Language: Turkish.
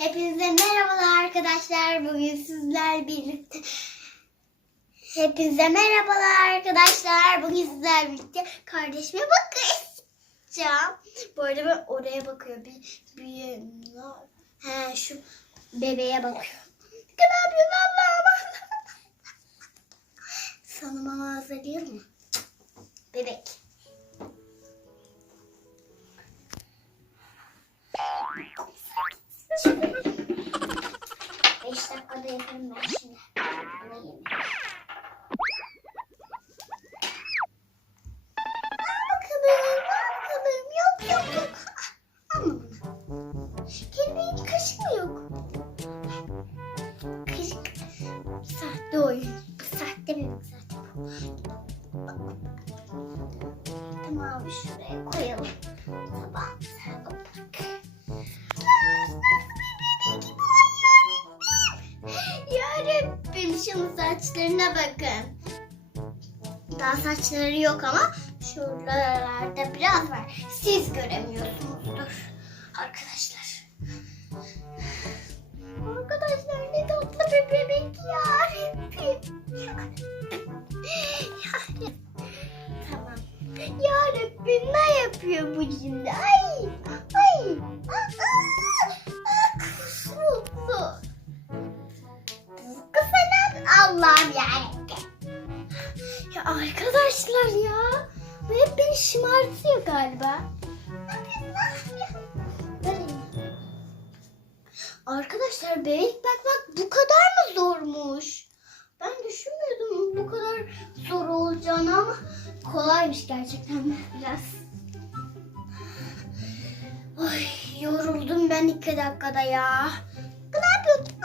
Hepinize merhabalar arkadaşlar. Bugün sizler birlikte Hepinize merhabalar arkadaşlar. Bugün sizler birlikte kardeşime bakacağım. Bu arada ben oraya bakıyor. Bir, bir He şu bebeğe bakıyor. Ne yapıyorsun Allah'ım? Sana mama hazırlayayım mı? Bebek. Tamam şuraya koyalım. Tamam. Yarabbim şunun saçlarına bakın. Daha saçları yok ama şuralarda biraz var. Siz göremiyorsunuzdur arkadaşlar. Arkadaşlar ne tatlı bir bebek ya. Yarabbim. Yarabbim. Tamam. Yarabbim ne yapıyor bu şimdi? Ay. Ay. Aa, kusmuşsun. Kısanan Allah'ım yarabbim. Ya arkadaşlar ya. Bu hep beni şımartıyor galiba. Arkadaşlar bebek bakmak bu kadar mı zormuş? Ben düşünmüyordum bu kadar zor olacağını ama kolaymış gerçekten biraz. Ay yoruldum ben iki dakikada ya.